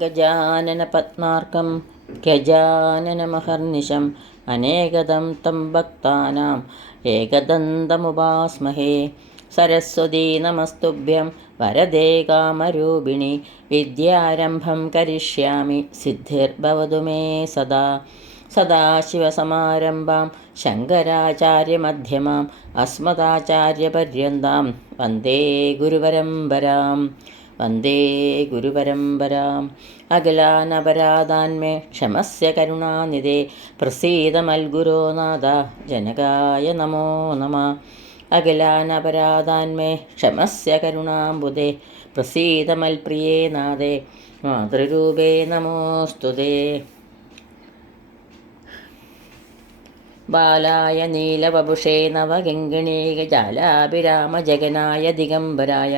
ഗജാനന പത്മാർക്കം ഗജാനനമഹർനിശം അനേകദം തം ഭക്താനാം ഏകദന്തമുപാസ്മഹേ. സരസ്വതീ നമസ്തുഭ്യം വരദേ കാമരൂപിണി വിദ്യാരംഭം കരിഷ്യാമി സിദ്ധിർഭവതു മേ സദാ. സദാശിവസമാരംഭാം ശങ്കരാചാര്യമധ്യമാം അസ്മദാചാര്യപര്യന്താം വന്ദേ ഗുരുപരമ്പരാം. വന്ദേ ഗുരുപരമ്പരാം. അഖിലാനപരാധാന്മേ ക്ഷമസ്യ കരുണാനിധേ പ്രസീദ മൽഗുരോ നാഥ ജനകായ നമോ നമഃ. അഖിലാനപരാധാന്മേ ക്ഷമസ്യ കരുണാംബുദേ പ്രസീദ മൽപ്രിയേ നാഥേ മാതൃരൂപേ നമോസ്തുതേ. ബാലായ നീലവപുഷേ നവകിങ്കിണീകജാലാഭിരാമ ജഗനായ ദിഗംബരായ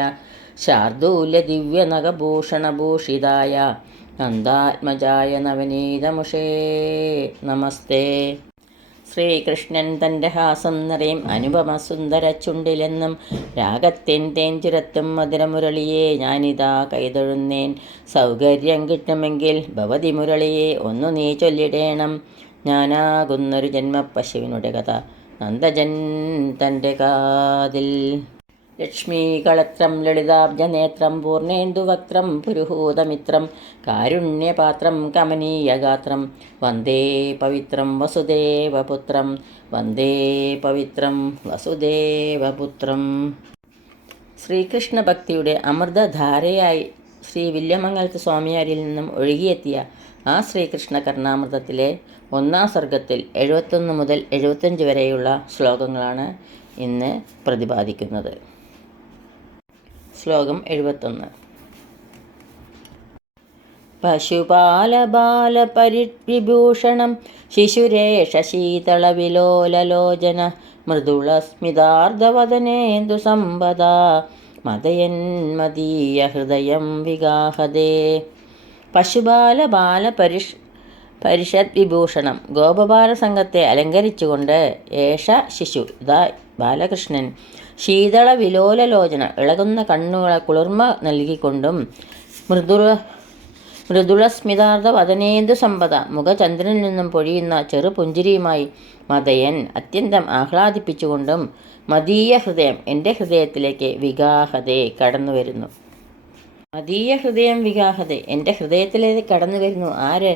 ശാർദൂല്യ ദിവ്യനഖഭൂഷണഭൂഷിതായ നന്ദാത്മജായ നവനീതമുഷേ നമസ്തേ. ശ്രീകൃഷ്ണൻ തൻ്റെ ഹാസം നിറയും അനുപമ സുന്ദര ചുണ്ടിലെന്നും രാഗത്തിൻ തേഞ്ചുരത്തും മധുരമുരളിയെ ഞാനിതാ കൈതൊഴുന്നേൻ. സൗകര്യം കിട്ടുമെങ്കിൽ ഭവതി മുരളിയെ ഒന്നു നീ ചൊല്ലിടേണം. ഞാനാകുന്നൊരു ജന്മപശുവിനുടെ കഥ നന്ദജൻ തൻ്റെ കാതിൽ. ലക്ഷ്മീകളത്രം ലളിതാബ്ജനേത്രം പൂർണേന്ദുവക്ത്രം പുരുഹൂതമിത്രം കാരുണ്യപാത്രം കമനീയഗാത്രം വന്ദേ പവിത്രം വസുദേവപുത്രം. വന്ദേ പവിത്രം വസുദേവപുത്രം. ശ്രീകൃഷ്ണ ഭക്തിയുടെ അമൃതധാരയായി ശ്രീ വില്യമംഗലത്ത് സ്വാമിയാരിൽ നിന്നും ഒഴുകിയെത്തിയ ആ ശ്രീകൃഷ്ണ കർണാമൃതത്തിലെ 1-ാം സർഗത്തിൽ 71 മുതൽ 75 വരെയുള്ള ശ്ലോകങ്ങളാണ് ഇന്ന് പ്രതിപാദിക്കുന്നത്. ശ്ലോകം 71. പശുപാലബാലപരിവിഭൂഷണം ശിശുരേഷ ശീതളവിലോലലോചന മൃദുളസ്മിതാർദ്ധവദനേന്ദു സമ്പദാ മദയന്മദീയ ഹൃദയം വിഗാഹദേ. പരിഷത് വിഭൂഷണം ഗോപബാല സംഘത്തെ അലങ്കരിച്ചുകൊണ്ട് ഏഷ ശിശു ഇതാ ബാലകൃഷ്ണൻ ശീതള വിലോലലോചന ഇളകുന്ന കണ്ണുകളെ കുളിർമ നൽകിക്കൊണ്ടും മൃദുളസ്മിതാർദ്ധ വദനേന്ദു സമ്പദ മുഖചന്ദ്രനിൽ നിന്നും പൊഴിയുന്ന ചെറുപുഞ്ചിരിയുമായി മദയൻ അത്യന്തം ആഹ്ലാദിപ്പിച്ചുകൊണ്ടും മദീയ ഹൃദയം എൻ്റെ ഹൃദയത്തിലേക്ക് വിഗാഹതേ കടന്നു വരുന്നു. മദീയ ഹൃദയം വിഗാഹതേ എൻ്റെ ഹൃദയത്തിലേക്ക് കടന്നു വരുന്നു. ആര്?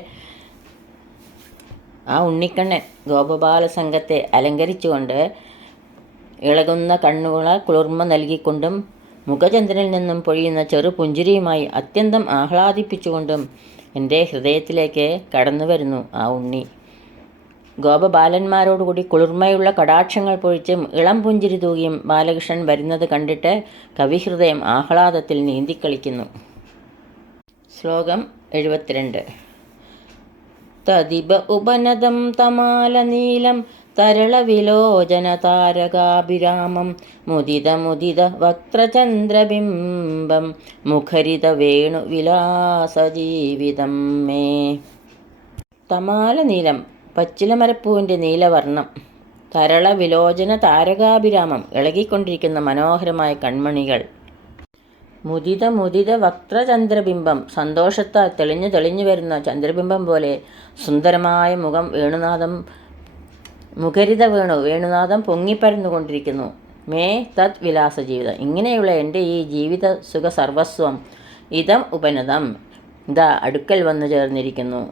ആ ഉണ്ണിക്കണ്ണൻ ഗോപബാല സംഘത്തെ അലങ്കരിച്ചുകൊണ്ട് ഇളകുന്ന കണ്ണുകളെ കുളിർമ നൽകിക്കൊണ്ടും മുഖചന്ദ്രനിൽ നിന്നും പൊഴിയുന്ന ചെറുപുഞ്ചിരിയുമായി അത്യന്തം ആഹ്ലാദിപ്പിച്ചുകൊണ്ടും എൻ്റെ ഹൃദയത്തിലേക്ക് കടന്നു വരുന്നു ആ ഉണ്ണി. ഗോപബാലന്മാരോടുകൂടി കുളിർമയുള്ള കടാക്ഷങ്ങൾ പൊഴിച്ചും ഇളം പുഞ്ചിരി തൂകിയും ബാലകൃഷ്ണൻ വരുന്നത് കണ്ടിട്ട് കവിഹൃദയം ആഹ്ലാദത്തിൽ നീന്തിക്കളിക്കുന്നു. ശ്ലോകം 72. തദിപ ഉപനതം തമാലനീലം തരളവിലോചന താരകാഭിരാമം മുദിത മുദിത വക്ത്രചന്ദ്രബിംബം മുഖരിത വേണു വിലാസജീവിതം മേ. തമാലനീലം പച്ചിലമരപ്പൂവിൻ്റെ നീലവർണ്ണം. തരളവിലോചന താരകാഭിരാമം ഇളകിക്കൊണ്ടിരിക്കുന്ന മനോഹരമായ കൺമണികൾ. മുദിത മുദിത വക്ത്രചന്ദ്രബിംബം സന്തോഷത്താൽ തെളിഞ്ഞു തെളിഞ്ഞു വരുന്ന ചന്ദ്രബിംബം പോലെ സുന്ദരമായ മുഖം മുഖരിത വേണുനാഥം പൊങ്ങിപ്പരന്നുകൊണ്ടിരിക്കുന്നു. മേ തത് വിലാസ ജീവിതം ഇങ്ങനെയുള്ള എൻ്റെ ഈ ജീവിത സുഖ സർവസ്വം ഇതം ഉപനതം ഇതാ അടുക്കൽ വന്നു ചേർന്നിരിക്കുന്നു.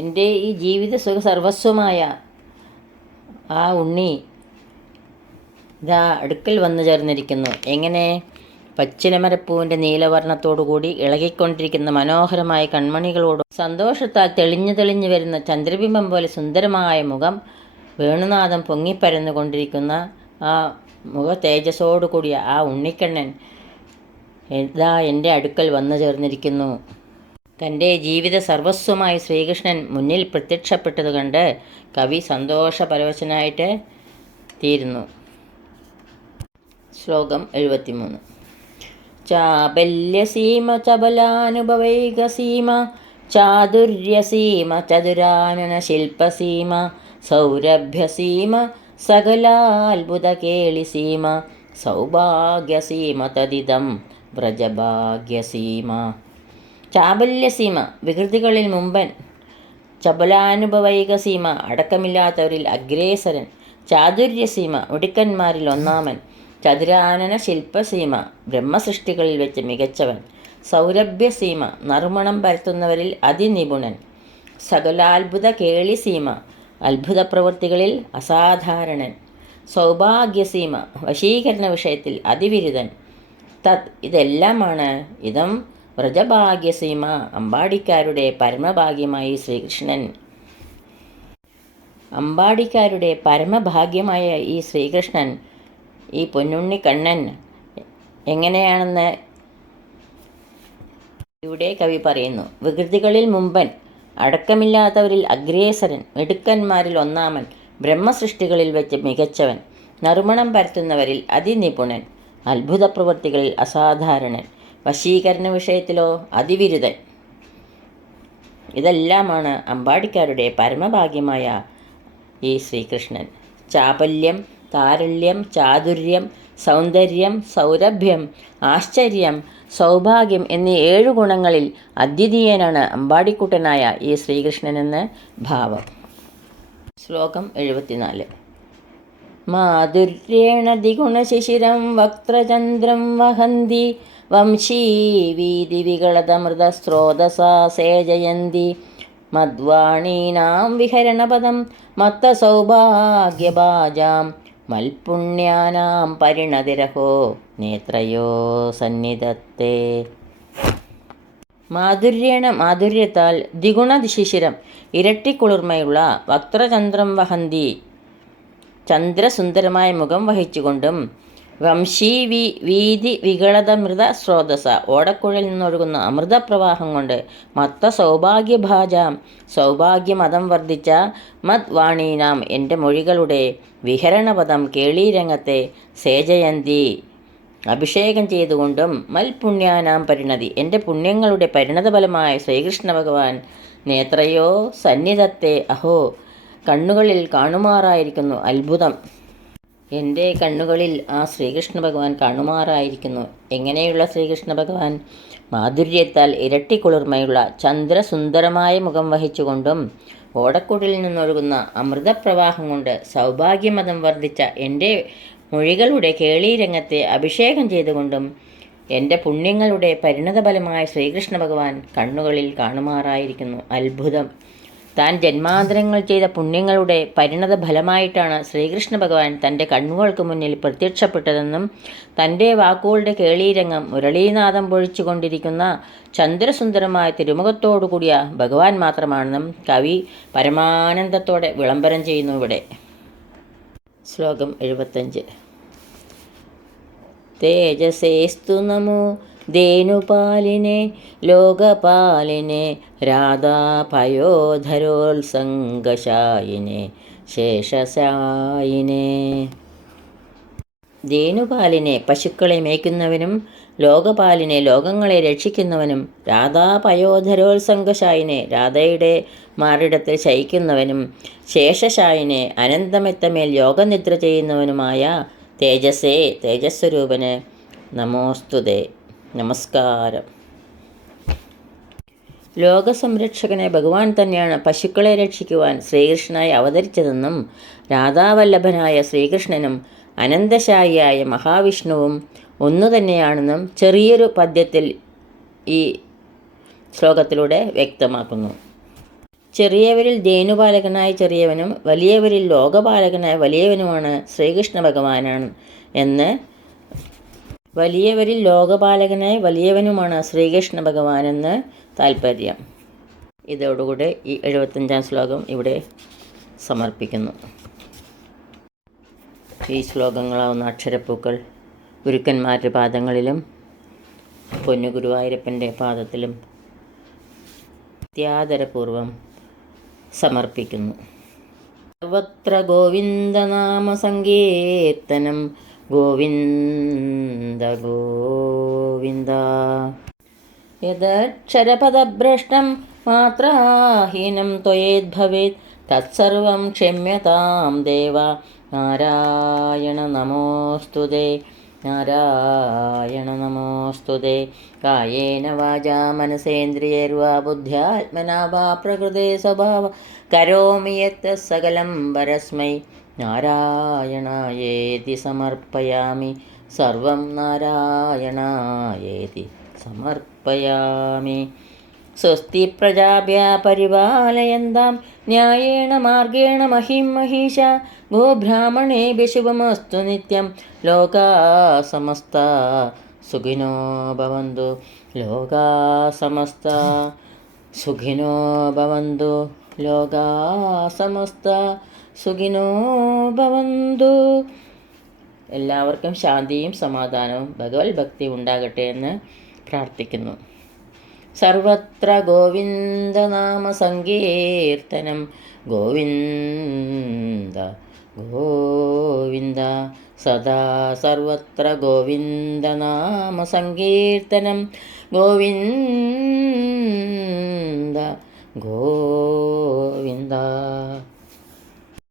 എൻ്റെ ഈ ജീവിത സുഖ സർവസ്വമായ ആ ഉണ്ണി ഇതാ അടുക്കൽ വന്നു ചേർന്നിരിക്കുന്നു. എങ്ങനെ? പച്ചിലമരപ്പൂവിൻ്റെ നീലവർണ്ണത്തോടുകൂടി ഇളകിക്കൊണ്ടിരിക്കുന്ന മനോഹരമായ കൺമണികളോടും സന്തോഷത്താൽ തെളിഞ്ഞു തെളിഞ്ഞു വരുന്ന ചന്ദ്രബിംബം പോലെ സുന്ദരമായ മുഖം വേണുനാഥം പൊങ്ങിപ്പരന്നുകൊണ്ടിരിക്കുന്ന ആ മുഖ തേജസ്സോടുകൂടിയ ആ ഉണ്ണിക്കണ്ണൻ ഇതാ എൻ്റെ അടുക്കൽ വന്നു ചേർന്നിരിക്കുന്നു. തൻ്റെ ജീവിത സർവസ്വമായി ശ്രീകൃഷ്ണൻ മുന്നിൽ പ്രത്യക്ഷപ്പെട്ടത് കണ്ട് കവി സന്തോഷപരവശനായിട്ട് തീരുന്നു. ശ്ലോകം 73. ചാബല്യസീമ ചബലാനുഭവൈകസീമ ചാതുര്യസീമ ചതുരാനന ശില്പസീമ സൗരഭ്യസീമ സകലാത്ഭുതകേളിസീമ സൗഭാഗ്യസീമ തദിദം വ്രജഭാഗ്യസീമ. ചാബല്യസീമ വികൃതികളിൽ മുമ്പൻ, ചപലാനുഭവൈക സീമ അടക്കമില്ലാത്തവരിൽ അഗ്രേസരൻ, ചാതുര്യസീമ മിടുക്കന്മാരിൽ ഒന്നാമൻ, ചതുരാനന ശില്പസീമ ബ്രഹ്മസൃഷ്ടികളിൽ വെച്ച് മികച്ചവൻ, സൗരഭ്യസീമ നറുമണം പരത്തുന്നവരിൽ അതിനിപുണൻ, സകലാത്ഭുത കേളിസീമ അത്ഭുത പ്രവൃത്തികളിൽ അസാധാരണൻ, സൗഭാഗ്യസീമ വശീകരണ വിഷയത്തിൽ അതിവിരുദ്ധൻ, തത് ഇതെല്ലാമാണ് ഇതം വ്രജഭാഗ്യസീമ അമ്പാടിക്കാരുടെ പരമഭാഗ്യമായി ശ്രീകൃഷ്ണൻ. അമ്പാടിക്കാരുടെ പരമഭാഗ്യമായ ഈ ശ്രീകൃഷ്ണൻ, ഈ പൊന്നുണ്ണി കണ്ണൻ എങ്ങനെയാണെന്ന് ഇവിടെ കവി പറയുന്നു. വികൃതികളിൽ മുമ്പൻ, അടക്കമില്ലാത്തവരിൽ അഗ്രേസരൻ, മിടുക്കന്മാരിൽ ഒന്നാമൻ, ബ്രഹ്മസൃഷ്ടികളിൽ വെച്ച് മികച്ചവൻ, നറുമണം പരത്തുന്നവരിൽ അതിനിപുണൻ, അത്ഭുത പ്രവൃത്തികളിൽ അസാധാരണൻ, വശീകരണ വിഷയത്തിലോ അതിവിരുദ്ധൻ. ഇതെല്ലാമാണ് അമ്പാടിക്കാരുടെ പരമഭാഗ്യമായ ഈ ശ്രീകൃഷ്ണൻ. ചാപല്യം, താരല്യം, ചാതുര്യം, സൗന്ദര്യം, സൗരഭ്യം, ആശ്ചര്യം, സൗഭാഗ്യം എന്നീ 7 ഗുണങ്ങളിൽ അദ്വിതീയനാണ് അമ്പാടിക്കുട്ടനായ ഈ ശ്രീകൃഷ്ണനെന്ന് ഭാവം. ശ്ലോകം 74. മാധുര്യേണ ദ്വിഗുണശിശിരം വക്ത്രചന്ദ്രം വഹന്തി വംശീ വീതി വികളതമൃതസ്രോതസാ സേജയന്തി മദ്വാണീനാം വിഹരണപദം മത്തസൗഭാഗ്യഭാജാം മൽപുണ്യാനാം പരിണതിരഹോ നേത്രയോ സന്നിധത്തെ. മാധുര്യേണ മാധുര്യത്താൽ, ദ്വിഗുണശിശിരം ഇരട്ടിക്കുളിർമയുള്ള, വക്ത്രചന്ദ്രം വഹന്തി ചന്ദ്രസുന്ദരമായ മുഖം വഹിച്ചുകൊണ്ടും, വംശീ വീതി വികളതമൃത സ്രോതസ ഓടക്കുഴലിൽ നിന്നൊഴുകുന്ന അമൃതപ്രവാഹം കൊണ്ട്, മത്ത സൗഭാഗ്യഭാജാം സൗഭാഗ്യമതം വർദ്ധിച്ച, മത് വാണീനാം എൻ്റെ മൊഴികളുടെ, വിഹരണപദം കേളീരംഗത്തെ, സേജയന്തി അഭിഷേകം ചെയ്തുകൊണ്ടും, മൽപുണ്യാനാം പരിണതി എൻ്റെ പുണ്യങ്ങളുടെ പരിണതഫലമായ ശ്രീകൃഷ്ണ ഭഗവാൻ, നേത്രയോ സന്നിധത്തെ അഹോ കണ്ണുകളിൽ കാണുമാറായിരിക്കുന്നു, അത്ഭുതം എൻ്റെ കണ്ണുകളിൽ ആ ശ്രീകൃഷ്ണ ഭഗവാൻ കാണുമാറായിരിക്കുന്നു. എങ്ങനെയുള്ള ശ്രീകൃഷ്ണ ഭഗവാൻ? മാധുര്യത്താൽ ഇരട്ടിക്കുളിർമയുള്ള ചന്ദ്രസുന്ദരമായ മുഖം വഹിച്ചുകൊണ്ടും, ഓടക്കുഴലിൽ നിന്നൊഴുകുന്ന അമൃതപ്രവാഹം കൊണ്ട് സൗഭാഗ്യമതം വർദ്ധിച്ച എൻ്റെ മൊഴികളുടെ കേളീരംഗത്തെ അഭിഷേകം ചെയ്തുകൊണ്ടും, എൻ്റെ പുണ്യങ്ങളുടെ പരിണതഫലമായ ശ്രീകൃഷ്ണ ഭഗവാൻ കണ്ണുകളിൽ കാണുമാറായിരിക്കുന്നു, അത്ഭുതം. താൻ ജന്മാന്തരങ്ങൾ ചെയ്ത പുണ്യങ്ങളുടെ പരിണത ഫലമായിട്ടാണ് ശ്രീകൃഷ്ണ ഭഗവാൻ തൻ്റെ കണ്ണുകൾക്ക് മുന്നിൽ പ്രത്യക്ഷപ്പെട്ടതെന്നും, തൻ്റെ വാക്കുകളുടെ കേളീരംഗം മുരളീനാദം പൊഴിച്ചുകൊണ്ടിരിക്കുന്ന ചന്ദ്രസുന്ദരമായ തിരുമുഖത്തോടുകൂടിയ ഭഗവാൻ മാത്രമാണെന്നും കവി പരമാനന്ദത്തോടെ വിളംബരം ചെയ്യുന്നു ഇവിടെ. ശ്ലോകം 75. തേജസേസ്തു നമോ ധേനുപാലിനെ ലോകപാലിനെ രാധാപയോധരോത്സംഗശായിനെ ശേഷശായിനെ. ധേനുപാലിനെ പശുക്കളെ മേയ്ക്കുന്നവനും, ലോകപാലിനെ ലോകങ്ങളെ രക്ഷിക്കുന്നവനും, രാധാപയോധരോത്സംഗശായിനെ രാധയുടെ മാറിടത്തിൽ ശയിക്കുന്നവനും, ശേഷശായിനെ അനന്തമെത്തമേൽ യോഗനിദ്ര ചെയ്യുന്നവനുമായ തേജസ്സേ തേജസ്വരൂപന് നമോസ്തുതേ നമസ്കാരം. ലോകസംരക്ഷകനെ ഭഗവാൻ തന്നെയാണ് പശുക്കളെ രക്ഷിക്കുവാൻ ശ്രീകൃഷ്ണനായി അവതരിച്ചതെന്നും, രാധാവല്ലഭനായ ശ്രീകൃഷ്ണനും അനന്തശായിയായ മഹാവിഷ്ണുവും ഒന്നു തന്നെയാണെന്നും ചെറിയൊരു പദ്യത്തിൽ ഈ ശ്ലോകത്തിലൂടെ വ്യക്തമാക്കുന്നു. ചെറിയവരിൽ ധേനുപാലകനായ ചെറിയവനും വലിയവരിൽ ലോകപാലകനായ വലിയവനുമാണ് ശ്രീകൃഷ്ണ ഭഗവാനാണ് എന്ന്, വലിയവരിൽ ലോകപാലകനായ വലിയവനുമാണ് ശ്രീകൃഷ്ണ ഭഗവാനെന്ന് താൽപ്പര്യം. ഇതോടുകൂടെ ഈ 75-ാം ശ്ലോകം ഇവിടെ സമർപ്പിക്കുന്നു. ഈ ശ്ലോകങ്ങളാവുന്ന അക്ഷരപ്പൂക്കൾ ഗുരുക്കന്മാരുടെ പാദങ്ങളിലും പൊന്നു ഗുരുവായൂരപ്പൻ്റെ പാദത്തിലും അത്യാദരപൂർവം സമർപ്പിക്കുന്നു. സർവത്ര ഗോവിന്ദനാമ സങ്കീർത്തനം ഗോവിന്ദ ഗോവിന്ദ. യദക്ഷരപദഭ്രഷ്ടം മാത്രാഹീനം ത്വയേദ്ഭവേത് തത്സർവം ക്ഷമ്യതാം ദേവ നാരായണ നമോസ്തുതേ. നാരായണ നമോസ്തുതേ. കായേന വാചാ മനസേന്ദ്രിയൈർവാ ബുദ്ധ്യാത്മനാ വാ പ്രകൃതേ സ്വഭാവ കരോമി യത് സകലം പരസ്മൈ നാരായണായേതി സമർപ്പയാമി. സർവം നാരായണായേതി സമർപ്പയാമി. സ്വസ്തി പ്രജാഭ്യഃ പരിപാലയന്താം ന്യായേന മാർഗേണ മഹിം മഹീഷാ. ഗോബ്രാഹ്മണേഭ്യഃ ശുഭമസ്തു നിത്യം. ലോകാഃ സമസ്താഃ സുഖിനോ ഭവന്തു. ലോകാഃ സമസ്താഃ സുഖിനോ ഭവന്തു. ലോകാഃ സമസ്താഃ സുഖിനോ ഭവന്തു. എല്ലാവർക്കും ശാന്തിയും സമാധാനവും ഭഗവത് ഭക്തി ഉണ്ടാകട്ടെ എന്ന് പ്രാർത്ഥിക്കുന്നു. സർവത്ര ഗോവിന്ദനാമ സങ്കീർത്തനം. ഗോവിന്ദ ഗോവിന്ദ സദാ സർവത്ര ഗോവിന്ദനാമ സങ്കീർത്തനം. ഗോവിന്ദ ഗോവിന്ദ.